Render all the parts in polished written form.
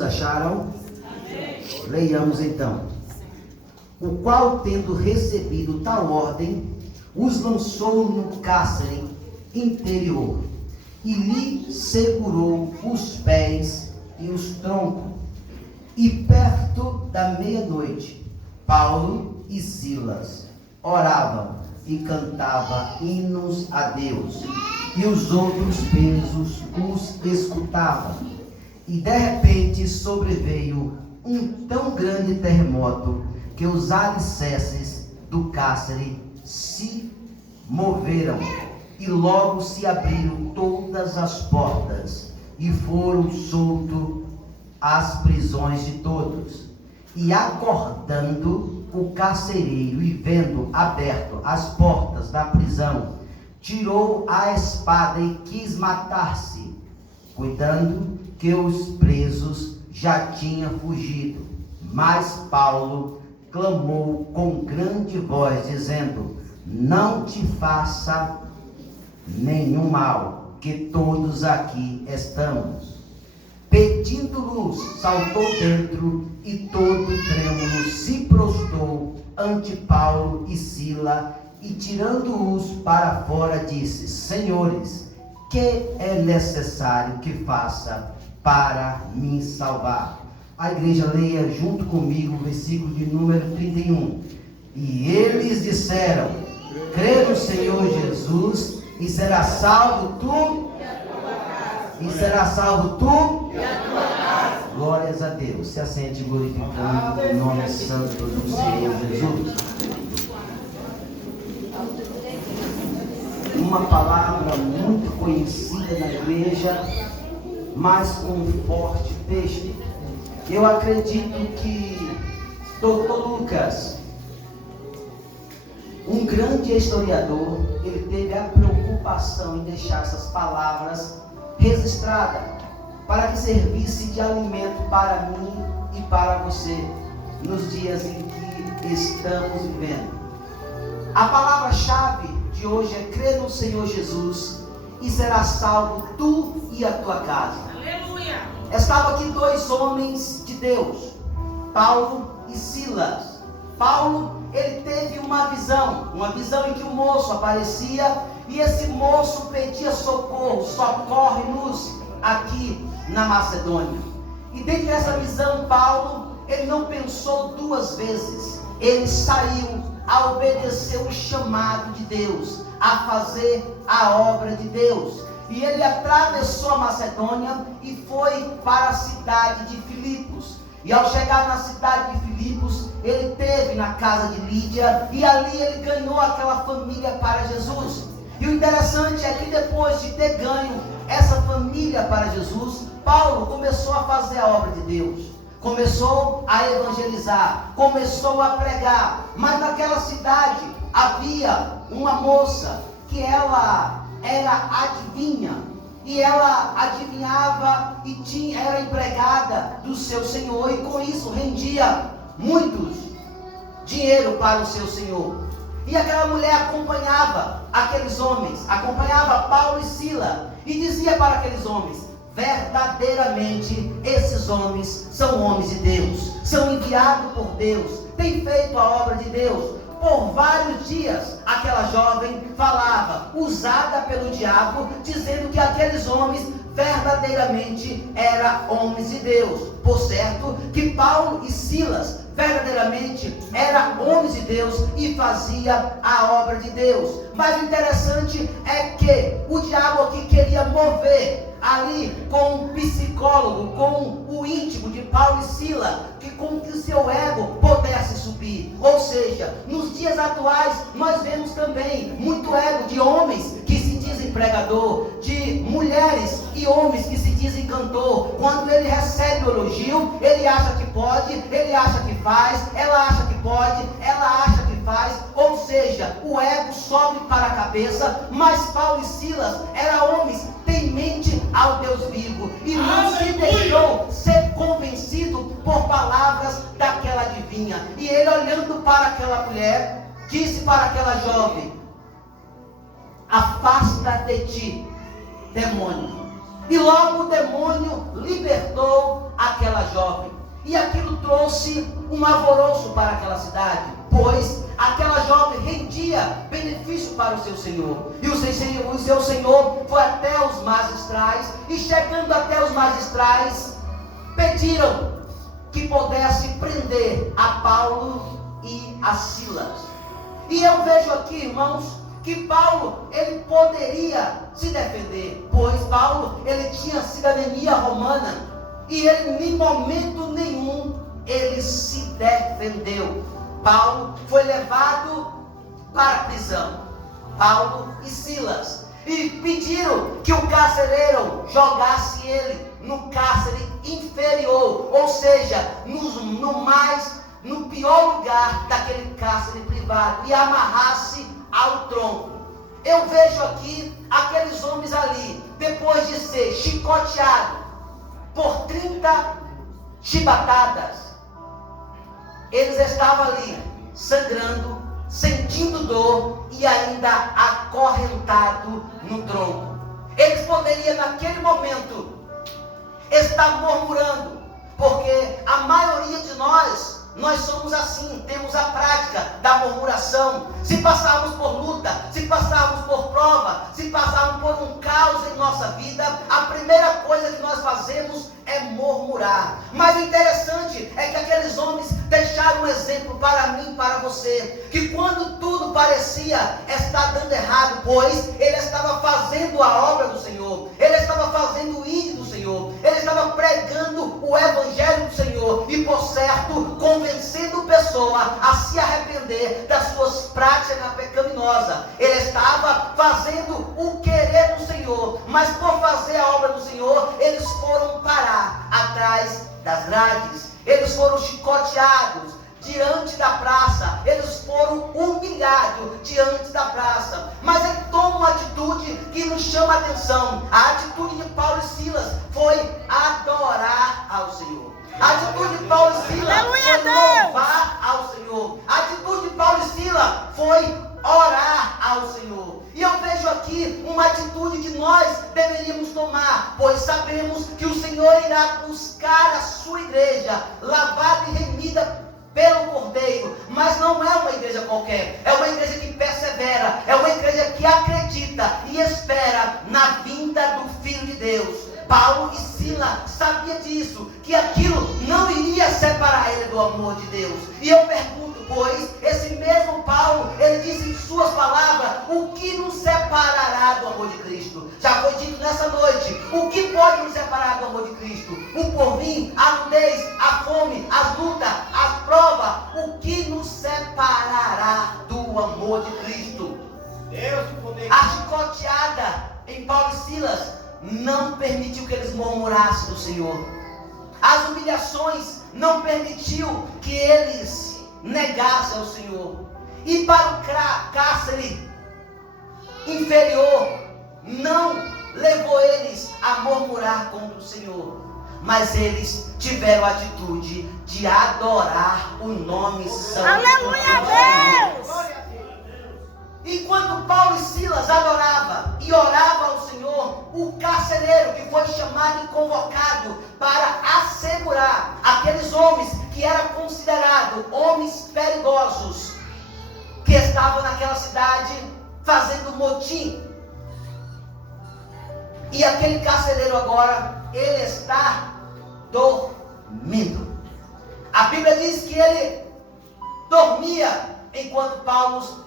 Acharam? Amém. Leiamos então. O qual, tendo recebido tal ordem, os lançou no cárcere interior e lhe segurou os pés e os troncos. E perto da meia-noite, Paulo e Silas oravam e cantavam hinos a Deus, e os outros presos os escutavam. E de repente sobreveio um tão grande terremoto que os alicerces do cárcere se moveram, e logo se abriram todas as portas, e foram soltos as prisões de todos. E acordando o carcereiro, e vendo aberto as portas da prisão, tirou a espada e quis matar-se, cuidando que os presos já tinham fugido. Mas Paulo clamou com grande voz, dizendo: não te faça nenhum mal, que todos aqui estamos. Pedindo luz, saltou dentro, e todo trêmulo se prostrou ante Paulo e Sila, e tirando-os para fora, disse: senhores, que é necessário que faça para me salvar? A igreja leia junto comigo o versículo de número 31. E eles disseram: crê no Senhor Jesus, e será salvo tu e a tua casa. E será salvo tu e a tua casa. Glórias a Deus. Se assente glorificando o nome santo do Senhor Jesus. Uma palavra muito conhecida na igreja, mas com um forte texto. Eu acredito que Dr. Lucas, um grande historiador, ele teve a preocupação em deixar essas palavras registradas, para que servisse de alimento para mim e para você, nos dias em que estamos vivendo. A palavra-chave de hoje é: crer no Senhor Jesus, e será salvo tu e a tua casa. Aleluia! Estavam aqui dois homens de Deus, Paulo e Silas. Paulo, ele teve uma visão em que um moço aparecia, e esse moço pedia socorro: socorre-nos aqui na Macedônia. E dentro dessa visão, Paulo, ele não pensou duas vezes, ele saiu a obedecer o chamado de Deus, a fazer a obra de Deus. E ele atravessou a Macedônia e foi para a cidade de Filipos. E ao chegar na cidade de Filipos, ele esteve na casa de Lídia, e ali ele ganhou aquela família para Jesus. E o interessante é que depois de ter ganho essa família para Jesus, Paulo começou a fazer a obra de Deus. Começou a evangelizar, começou a pregar. Mas naquela cidade havia uma moça que ela era adivinha, e ela adivinhava e era empregada do seu senhor, e com isso rendia muitos dinheiro para o seu senhor. E aquela mulher acompanhava aqueles homens, acompanhava Paulo e Silas, e dizia para aqueles homens: verdadeiramente esses homens são homens de Deus, são enviados por Deus, têm feito a obra de Deus. Por vários dias aquela jovem falava, usada pelo diabo, dizendo que aqueles homens verdadeiramente eram homens de Deus. Por certo que Paulo e Silas verdadeiramente eram homens de Deus e fazia a obra de Deus. Mas o interessante é que o diabo aqui queria mover ali com um psicólogo, com o íntimo de Paulo e Silas, com que o seu ego pudesse subir. Ou seja, nos dias atuais nós vemos também muito ego de homens que se dizem pregador, de mulheres e homens que se dizem cantor. Quando ele recebe o elogio, ele acha que pode, ele acha que faz, ela acha que pode, ela acha que faz. Ou seja, o ego sobe para a cabeça. Mas Paulo e Silas eram homens temente ao Deus vivo, e não se deixou ser convencido por palavras daquela adivinha. E ele, olhando para aquela mulher, disse para aquela jovem: afasta de ti, demônio. E logo o demônio libertou aquela jovem. E aquilo trouxe um alvoroço para aquela cidade, pois aquela jovem rendia benefício para o seu senhor. E o seu senhor foi até os magistrais, e chegando até os magistrais, pediram que pudesse prender a Paulo e a Silas. E eu vejo aqui, irmãos, que Paulo, ele poderia se defender, pois Paulo, ele tinha cidadania romana, e ele, em momento nenhum, ele se defendeu. Paulo foi levado para a prisão, Paulo e Silas, e pediram que o carcereiro jogasse ele no cárcere inferior, ou seja, no pior lugar daquele cárcere privado, e amarrasse ao tronco. Eu vejo aqui aqueles homens ali, depois de ser chicoteado por 30 chibatadas, eles estavam ali sangrando, sentindo dor e ainda acorrentado no tronco. Eles poderiam naquele momento estar murmurando, porque a maioria de nós somos assim, temos a prática da murmuração. Se passarmos por luta, se passarmos por prova, se passarmos por um caos em nossa vida, a primeira coisa que nós fazemos é murmurar. Mas o interessante é que aqueles homens deixaram um exemplo para mim e para você, que quando tudo parecia estar dando errado, pois ele estava fazendo a obra do Senhor, ele estava fazendo o ID do Senhor, ele estava pregando o Evangelho do Senhor, e por certo, convencendo pessoa a se arrepender das suas práticas pecaminosas. Ele estava fazendo o querer do Senhor, mas por fazer a obra do Senhor, eles foram parar atrás das grades, eles foram chicoteados diante da praça, eles foram humilhados diante da praça. Mas ele toma uma atitude que nos chama a atenção. A atitude de Paulo e Silas foi adorar ao Senhor. A atitude de Paulo e Silas foi louvar ao Senhor. A atitude de Paulo e Silas foi orar ao Senhor. E eu vejo aqui uma atitude que nós deveríamos tomar, pois sabemos que o Senhor irá buscar a sua igreja, lavada e remida pelo Cordeiro. Mas não é uma igreja qualquer, é uma igreja que persevera, é uma igreja que acredita e espera na vinda do Filho de Deus. Paulo e Silas sabiam disso, que aquilo não iria separar ele do amor de Deus. E eu pergunto, pois, esse mesmo Paulo, ele disse em suas palavras: o que nos separará do amor de Cristo? Já foi dito nessa noite, o que pode nos separar do amor de Cristo? O porvir, a nudez, a fome, as lutas, as provas. O que nos separará do amor de Cristo? A chicoteada em Paulo e Silas não permitiu que eles murmurassem do Senhor. As humilhações não permitiu que eles negassem ao Senhor. E para o cárcere inferior não levou eles a murmurar contra o Senhor, mas eles tiveram a atitude de adorar o nome santo. Aleluia a Deus! Enquanto Paulo e Silas adoravam e oravam ao Senhor, o carcereiro, que foi chamado e convocado para assegurar aqueles homens que eram considerados homens perigosos, que estavam naquela cidade fazendo motim. E aquele carcereiro agora, ele está dormindo. A Bíblia diz que ele dormia enquanto Paulo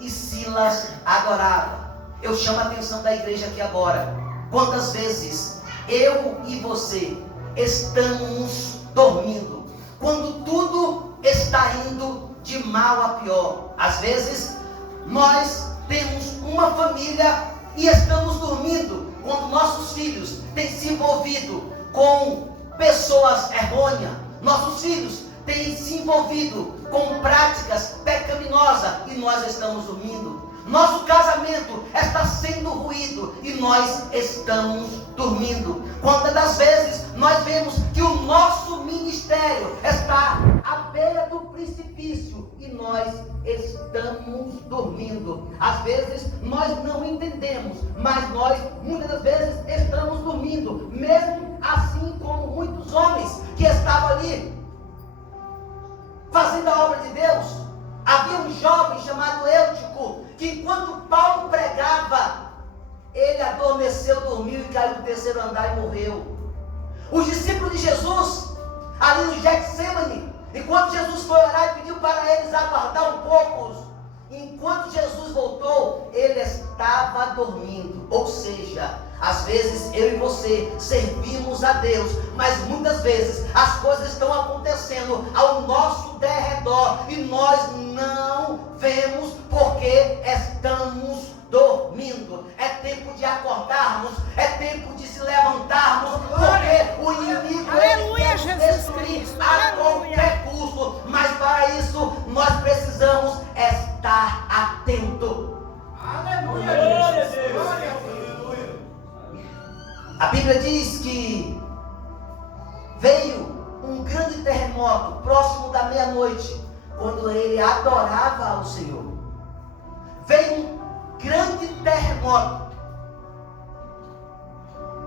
e Silas adoravam. Eu chamo a atenção da igreja aqui agora. Quantas vezes eu e você estamos dormindo, quando tudo está indo de mal a pior? Às vezes nós temos uma família e estamos dormindo, quando nossos filhos têm se envolvido com pessoas errôneas, nossos filhos têm se envolvido com práticas pecaminosas e nós estamos dormindo. Nosso casamento está sendo ruído e nós estamos dormindo. Quantas das vezes nós vemos que o nosso ministério está à beira do precipício e nós estamos estamos dormindo. Às vezes nós não entendemos, mas nós muitas das vezes estamos dormindo, mesmo assim como muitos homens que estavam ali fazendo a obra de Deus. Havia um jovem chamado Eutico, que enquanto Paulo pregava, ele adormeceu, dormiu e caiu do terceiro andar e morreu. Os discípulos de Jesus, ali no Getsemane, enquanto Jesus foi orar e pediu para eles aguardar um pouco, enquanto Jesus voltou, ele estava dormindo. Ou seja, às vezes eu e você servimos a Deus, mas muitas vezes as coisas estão acontecendo ao nosso derredor e nós não vemos porque estamos dormindo. É tempo de acordarmos, é tempo de se levantarmos, porque o inimigo Aleluia, quer nos Jesus destruir Cristo. a qualquer custo, mas para isso nós precisamos estar atento. Aleluia, Deus. A Bíblia diz que veio um grande terremoto próximo da meia-noite, quando ele adorava ao Senhor. Veio um grande terremoto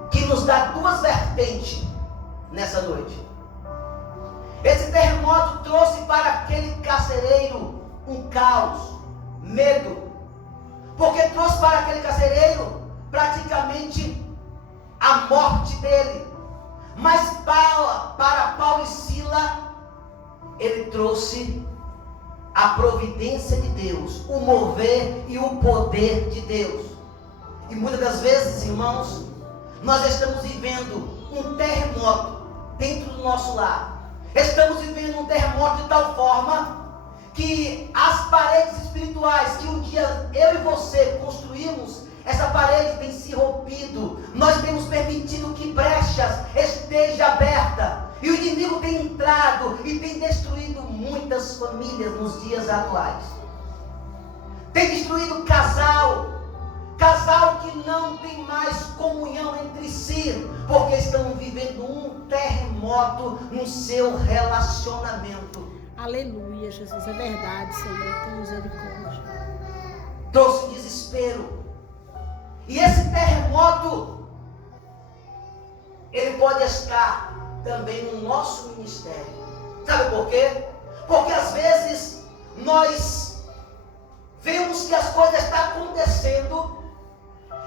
que nos dá duas vertentes nessa noite. Esse terremoto trouxe para aquele carcereiro um caos, medo, porque trouxe para aquele carcereiro praticamente a morte dele. Mas para Paulo e Silas, ele trouxe a providência de Deus, o mover e o poder de Deus. E muitas das vezes, irmãos, nós estamos vivendo um terremoto dentro do nosso lar. Estamos vivendo um terremoto de tal forma que as paredes espirituais que um dia eu e você construímos, essa parede tem se rompido. Nós temos permitido que brechas estejam abertas. E o inimigo tem entrado e tem destruído muitas famílias nos dias atuais. Tem destruído casal que não tem mais comunhão entre si, porque estão vivendo um terremoto no seu relacionamento. Aleluia, Jesus, é verdade, Senhor, tem misericórdia. Trouxe desespero. E esse terremoto, ele pode estar também no nosso ministério. Sabe por quê? Porque às vezes nós vemos que as coisas estão acontecendo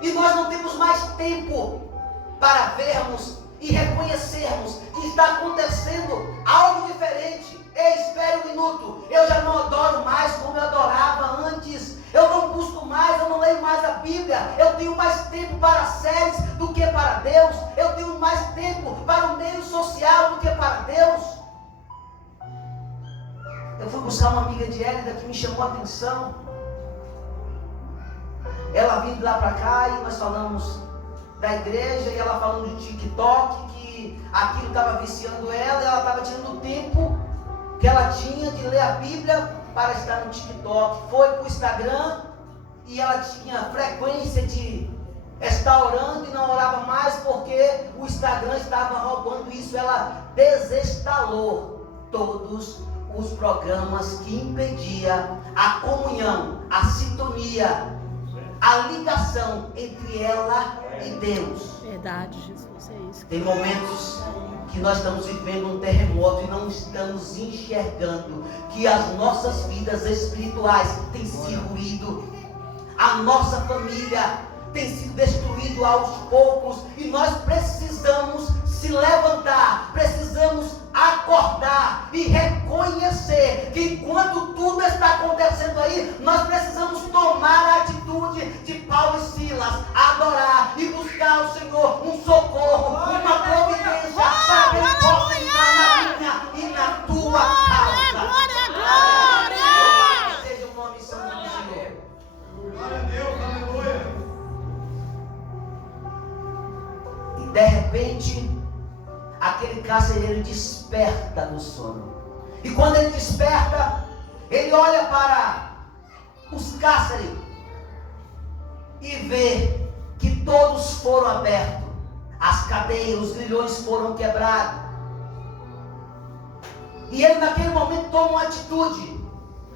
e nós não temos mais tempo para vermos e reconhecermos que está acontecendo algo diferente. Ei, espere um minuto, eu já não adoro mais como eu adorava antes. Eu não busco mais, eu não leio mais a Bíblia. Eu tenho mais tempo para séries do que para Deus. Eu tenho mais tempo para o meio social do que para Deus. Eu fui buscar uma amiga de Hélida que me chamou a atenção. Ela vindo lá para cá e nós falamos da igreja e ela falando de TikTok, que aquilo estava viciando ela, e ela estava tirando o tempo que ela tinha de ler a Bíblia para estar no TikTok. Foi para o Instagram e ela tinha frequência de estar orando e não orava mais porque o Instagram estava roubando isso. Ela desinstalou todos os programas que impediam a comunhão, a sintonia, a ligação entre ela e Deus. Verdade, Jesus, é isso. Tem momentos que nós estamos vivendo um terremoto e não estamos enxergando que as nossas vidas espirituais têm se ruído, a nossa família tem sido destruída aos poucos, e nós precisamos se levantar, precisamos acordar e reconhecer que enquanto tudo está acontecendo aí, nós precisamos tomar a atitude de Paulo e Silas, adorar e buscar ao Senhor um socorro, uma providência, para que Ele possa entrar na minha e na tua causa. Glória! Seja o nome santo do Senhor. Glória a Deus, aleluia. E de repente, aquele carcereiro desperta do sono. E quando ele desperta, ele olha para os cárceres e vê que todos foram abertos, as cadeias, os grilhões foram quebrados. E ele naquele momento toma uma atitude.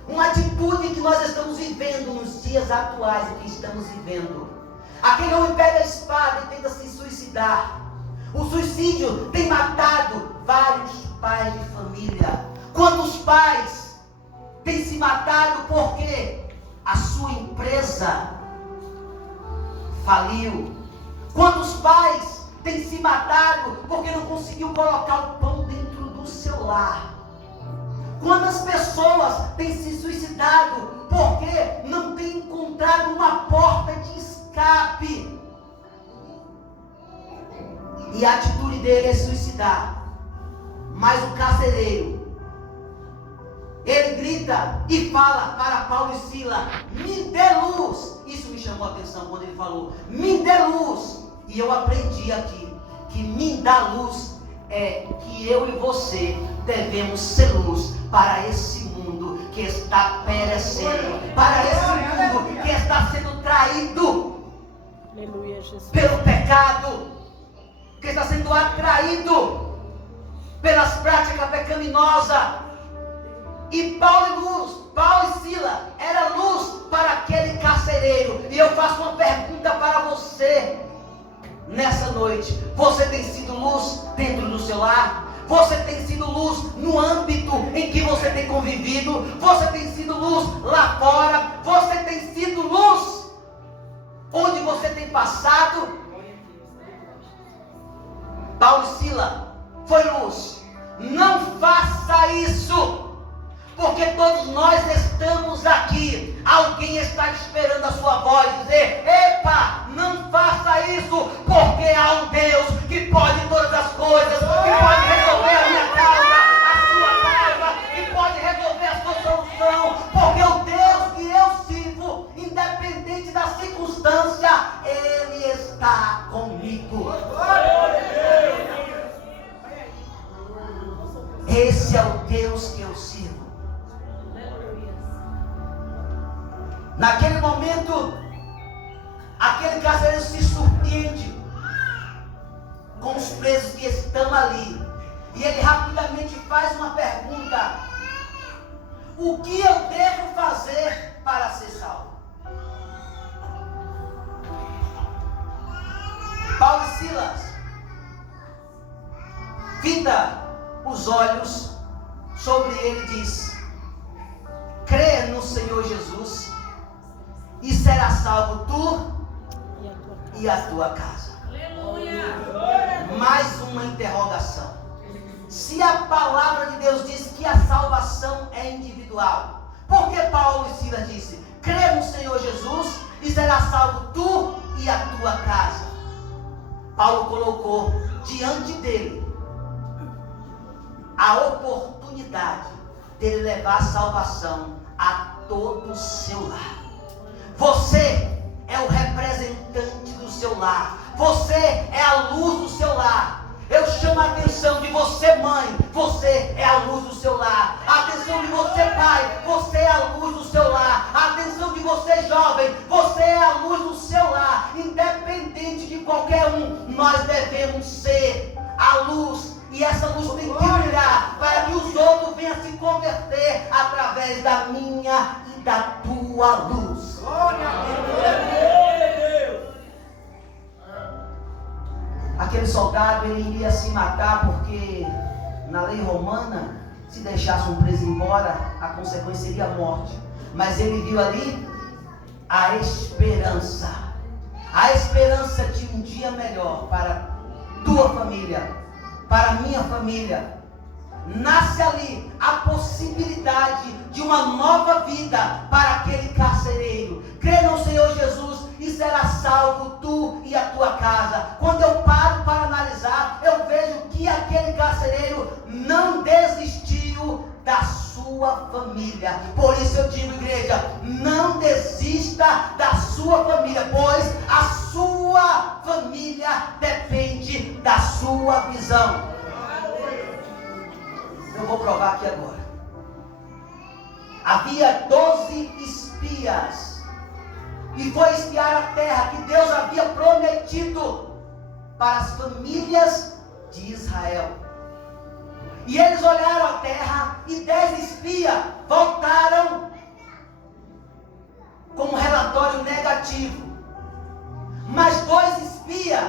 Uma atitude que nós estamos vivendo nos dias atuais em que estamos vivendo. Aquele homem pega a espada e tenta se suicidar. O suicídio tem matado vários pais de família. Quantos pais têm se matado porque a sua empresa faliu? Quantos pais têm se matado porque não conseguiu colocar o pão dentro do seu lar? Quantas pessoas têm se suicidado porque não têm encontrado uma porta de escape? E a atitude dele é suicidar. Mas o carcereiro, ele grita e fala para Paulo e Silas: me dê luz. Isso me chamou a atenção quando ele falou: me dê luz. E eu aprendi aqui que me dá luz é que eu e você devemos ser luz para esse mundo que está perecendo, para esse mundo que está sendo traído Aleluia, Jesus. pelo pecado, que está sendo atraído pelas práticas pecaminosas. E Paulo e Silas era luz para aquele carcereiro. E eu faço uma pergunta para você nessa noite: você tem sido luz dentro do seu lar? Você tem sido luz no âmbito em que você tem convivido? Você tem sido luz lá fora? Você tem sido luz onde você tem passado? Paulo e Silas foi luz. Não faça isso, porque todos nós estamos aqui. Alguém está esperando a sua voz dizer: epa, não faça isso, porque há um Deus que pode todas as coisas, que pode resolver a minha causa, a sua causa, que pode resolver a sua solução. Porque o Deus que eu sirvo, independente da circunstância, Ele está comigo. Esse é o Deus que eu sirvo. Naquele momento, aquele carcereiro se surpreende com os presos que estão ali. E ele rapidamente faz uma pergunta: o que eu devo fazer para ser salvo? Paulo e Silas fita os olhos sobre ele e diz: crê no Senhor Jesus e será salvo tu e a tua casa. Aleluia. Mais uma interrogação. Se a palavra de Deus diz que a salvação é individual, por que Paulo e Silas disse: crê no Senhor Jesus e será salvo tu e a tua casa? Paulo colocou diante dele a oportunidade dele levar a salvação a todo o seu lar. Você é o representante do seu lar. Você é a luz do seu lar. Eu chamo a atenção de você, mãe. Você é a luz do seu lar. A atenção de você, pai. Você é a luz do seu lar. A atenção de você, jovem. Você é a luz do seu lar. Independente de qualquer um, nós devemos ser a luz. E essa luz tem que brilhar para que os outros venham se converter através da minha e da tua luz. Glória a Deus. Aquele soldado, ele iria se matar porque na lei romana, se deixasse um preso embora, a consequência seria a morte. Mas ele viu ali a esperança de um dia melhor para tua família, para a minha família. Nasce ali a possibilidade de uma nova vida para aquele carcereiro. Crê no Senhor Jesus e será salvo tu e a tua casa. Quando eu paro para analisar, eu vejo que aquele carcereiro não desistiu da sua família. Por isso eu digo, igreja, não desista da sua família, pois a sua família depende da sua visão. Eu vou provar aqui agora. Havia 12 espias e foi espiar a terra que Deus havia prometido para as famílias de Israel. E eles olharam a terra e 10 espias voltaram com um relatório negativo. Mas 2 espias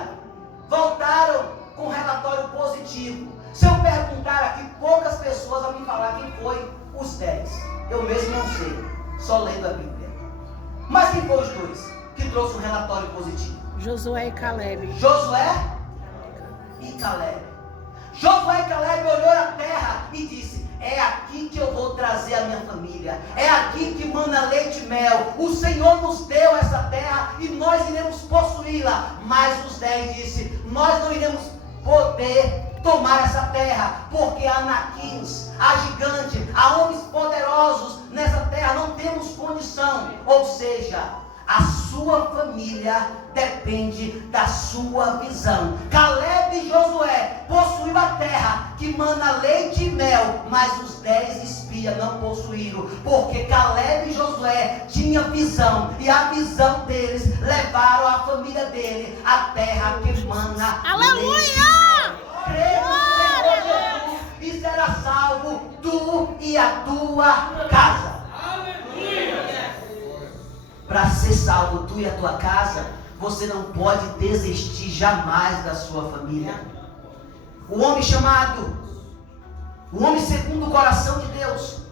voltaram com um relatório positivo. Se eu perguntar aqui, poucas pessoas vão me falar quem foi os 10. Eu mesmo não sei, só lendo a Bíblia. Mas quem foram os 2 que trouxe um relatório positivo? Josué e Caleb. Josué e Caleb. Josué e Caleb olhou a terra e disse: é aqui que eu vou trazer a minha família, é aqui que mana leite e mel. O Senhor nos deu essa terra e nós iremos possuí-la. Mas os 10 disse: nós não iremos poder tomar essa terra, porque há anaquins, há gigantes, há homens poderosos nessa terra, não temos condição. Ou seja, a sua família depende da sua visão. Caleb e Josué possuíram a terra que mana leite e mel, mas os 10 espias não possuíram, porque Caleb e Josué tinham visão, e a visão deles levaram a família dele à terra que mana leite e mel. Crê no Senhor Jesus e será salvo tu e a tua casa. Para ser salvo tu e a tua casa, você não pode desistir jamais da sua família. O homem segundo o coração de Deus,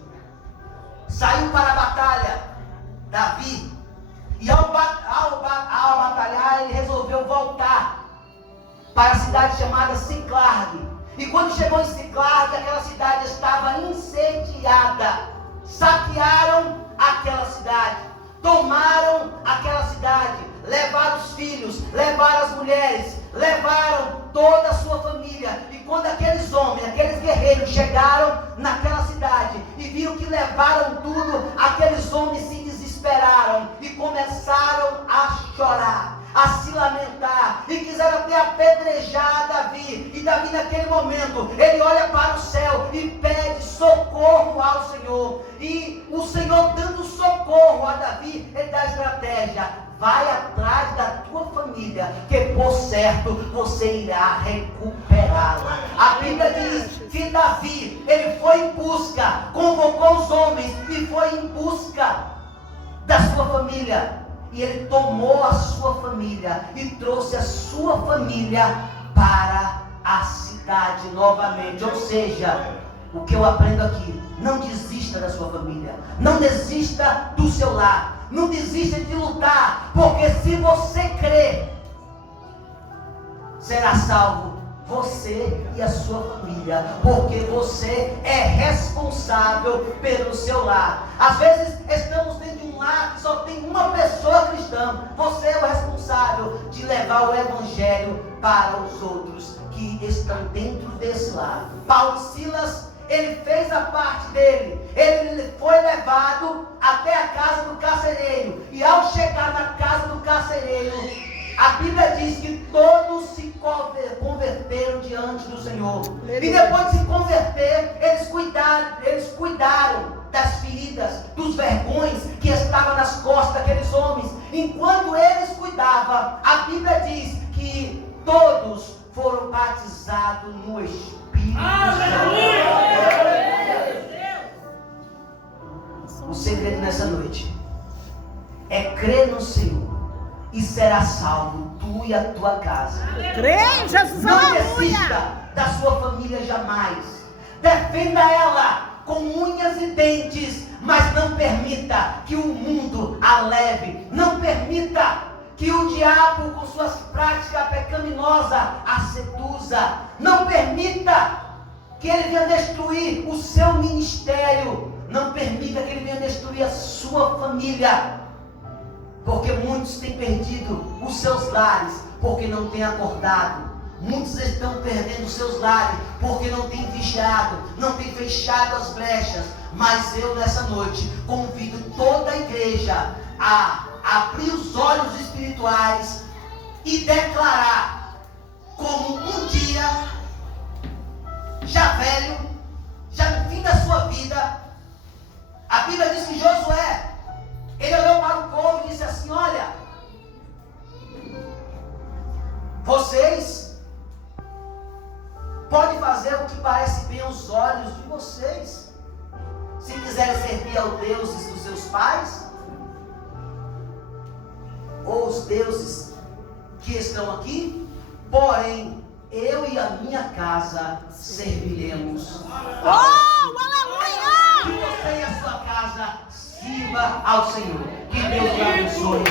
saiu para a batalha, Davi, e ao batalhar ele resolveu voltar para a cidade chamada Siclag. E quando chegou em Siclag, aquela cidade estava incendiada. Saquearam aquela cidade, tomaram aquela cidade, levaram os filhos, levaram as mulheres, levaram toda a sua família. E quando aqueles homens, aqueles guerreiros chegaram naquela cidade e viram que levaram tudo, aqueles homens se desesperaram e começaram a chorar, a se lamentar, e quiseram até apedrejar Davi. E Davi, naquele momento, ele olha para o céu e pede socorro ao Senhor. E o Senhor, dando socorro a Davi, ele dá a estratégia: vai atrás da tua família, que por certo você irá recuperá-la. A Bíblia diz que Davi, ele foi em busca, convocou os homens e foi em busca da sua família. E ele tomou a sua família e trouxe a sua família para a cidade novamente. Ou seja, o que eu aprendo aqui: não desista da sua família, não desista do seu lar, não desista de lutar, porque se você crer, será salvo você e a sua família, porque você é responsável pelo seu lar. Às vezes estamos dentro de um lar que só tem uma pessoa cristã. Você é o responsável de levar o evangelho para os outros que estão dentro desse lar. Paulo e Silas, ele fez a parte dele. Ele foi levado até a casa do carcereiro, e ao chegar na casa do carcereiro, a Bíblia diz que todos se converteram diante do Senhor. E depois de se converter, eles cuidaram das feridas, dos vergões que estavam nas costas daqueles homens. Enquanto eles cuidavam, a Bíblia diz que todos foram batizados no Espírito Santo. O segredo nessa noite é crer no Senhor e será salvo tu e a tua casa. Crê, Jesus, não desista da sua família jamais. Defenda ela com unhas e dentes, mas não permita que o mundo a leve. Não permita que o diabo, com suas práticas pecaminosas, a seduza. Não permita que ele venha destruir o seu ministério. Não permita que ele venha destruir a sua família. Porque muitos têm perdido os seus lares porque não têm acordado. Muitos estão perdendo os seus lares porque não têm vigiado, não têm fechado as brechas. Mas eu nessa noite convido toda a igreja a abrir os olhos espirituais e declarar como um dia, já velho, já no fim da sua vida. A Bíblia diz que Josué, ele olhou para o povo e disse assim: olha, vocês podem fazer o que parece bem aos olhos de vocês. Se quiserem servir aos deuses dos seus pais, ou os deuses que estão aqui, porém eu e a minha casa serviremos. Aleluia! Que você e a sua casa sirva ao Senhor. Que Deus te abençoe.